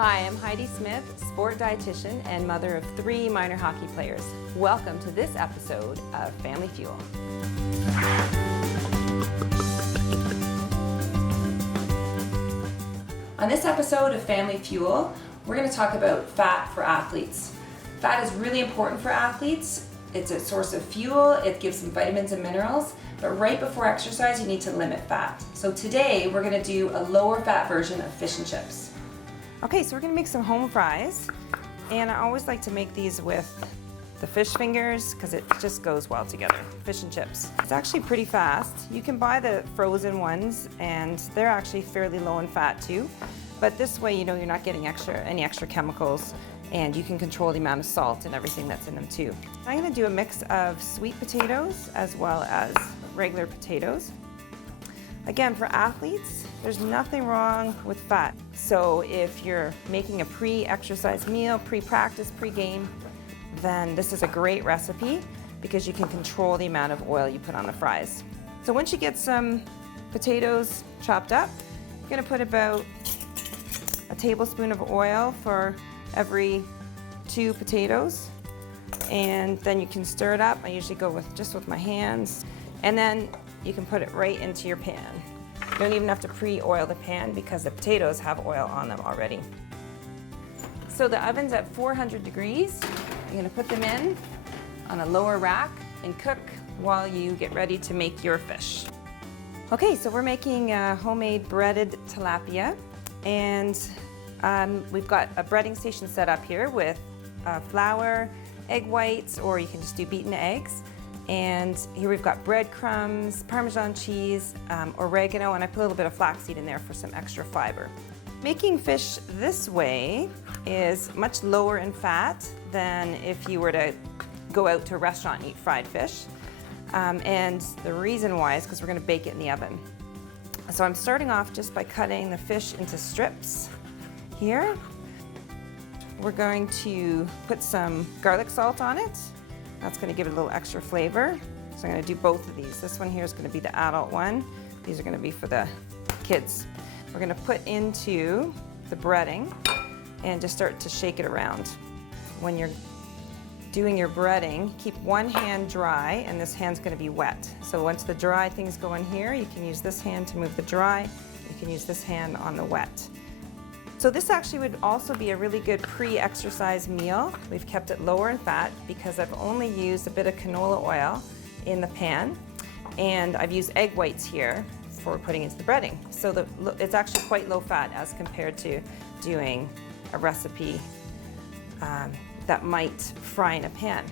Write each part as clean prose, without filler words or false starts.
Hi, I'm Heidi Smith, sport dietitian and mother of 3 minor hockey players. Welcome to this episode of Family Fuel. On this episode of Family Fuel, we're going to talk about fat for athletes. Fat is really important for athletes. It's a source of fuel, it gives them vitamins and minerals, but right before exercise you need to limit fat. So today we're going to do a lower fat version of fish and chips. Okay, so we're going to make some home fries, and I always like to make these with the fish fingers because it just goes well together. Fish and chips. It's actually pretty fast. You can buy the frozen ones and they're actually fairly low in fat too, but this way you know you're not getting any extra chemicals, and you can control the amount of salt and everything that's in them too. I'm going to do a mix of sweet potatoes as well as regular potatoes. Again, for athletes, there's nothing wrong with fat. So if you're making a pre-exercise meal, pre-practice, pre-game, then this is a great recipe because you can control the amount of oil you put on the fries. So once you get some potatoes chopped up, you're going to put about a tablespoon of oil for every 2 potatoes, and then you can stir it up. I usually go just with my hands, and then you can put it right into your pan. You don't even have to pre-oil the pan because the potatoes have oil on them already. So the oven's at 400 degrees. You're going to put them in on a lower rack and cook while you get ready to make your fish. Okay, so we're making homemade breaded tilapia, and we've got a breading station set up here with flour, egg whites, or you can just do beaten eggs. And here we've got breadcrumbs, Parmesan cheese, oregano, and I put a little bit of flaxseed in there for some extra fiber. Making fish this way is much lower in fat than if you were to go out to a restaurant and eat fried fish. And the reason why is because we're going to bake it in the oven. So I'm starting off just by cutting the fish into strips here. We're going to put some garlic salt on it. That's going to give it a little extra flavor. So I'm going to do both of these. This one here is going to be the adult one. These are going to be for the kids. We're going to put into the breading and just start to shake it around. When you're doing your breading, keep one hand dry and this hand's going to be wet. So once the dry things go in here, you can use this hand to move the dry. You can use this hand on the wet. So this actually would also be a really good pre-exercise meal. We've kept it lower in fat because I've only used a bit of canola oil in the pan, and I've used egg whites here for putting into the breading. So it's actually quite low fat as compared to doing a recipe that might fry in a pan.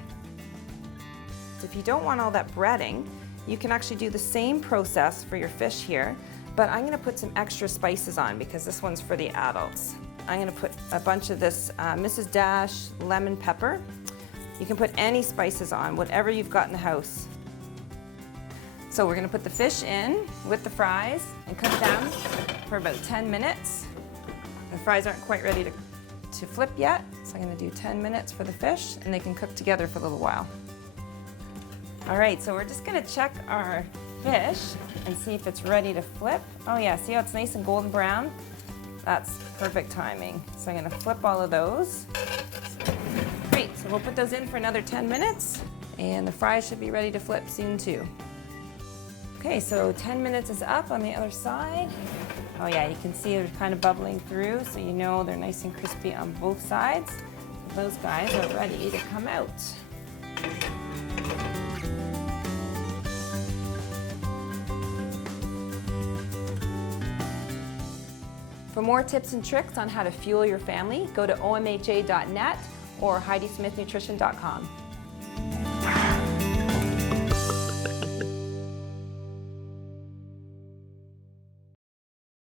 So if you don't want all that breading, you can actually do the same process for your fish here, but I'm going to put some extra spices on because this one's for the adults. I'm going to put a bunch of this Mrs. Dash lemon pepper. You can put any spices on, whatever you've got in the house. So we're going to put the fish in with the fries and cook them for about 10 minutes. The fries aren't quite ready to flip yet, so I'm going to do 10 minutes for the fish, and they can cook together for a little while. All right, so we're just going to check our fish and see if it's ready to flip. Oh yeah, see how it's nice and golden brown? That's perfect timing. So I'm going to flip all of those. Great, so we'll put those in for another 10 minutes, and the fries should be ready to flip soon too. Okay, so 10 minutes is up on the other side. Oh yeah, you can see they're kind of bubbling through, so you know they're nice and crispy on both sides. Those guys are ready to come out. For more tips and tricks on how to fuel your family, go to omha.net or HeidiSmithNutrition.com.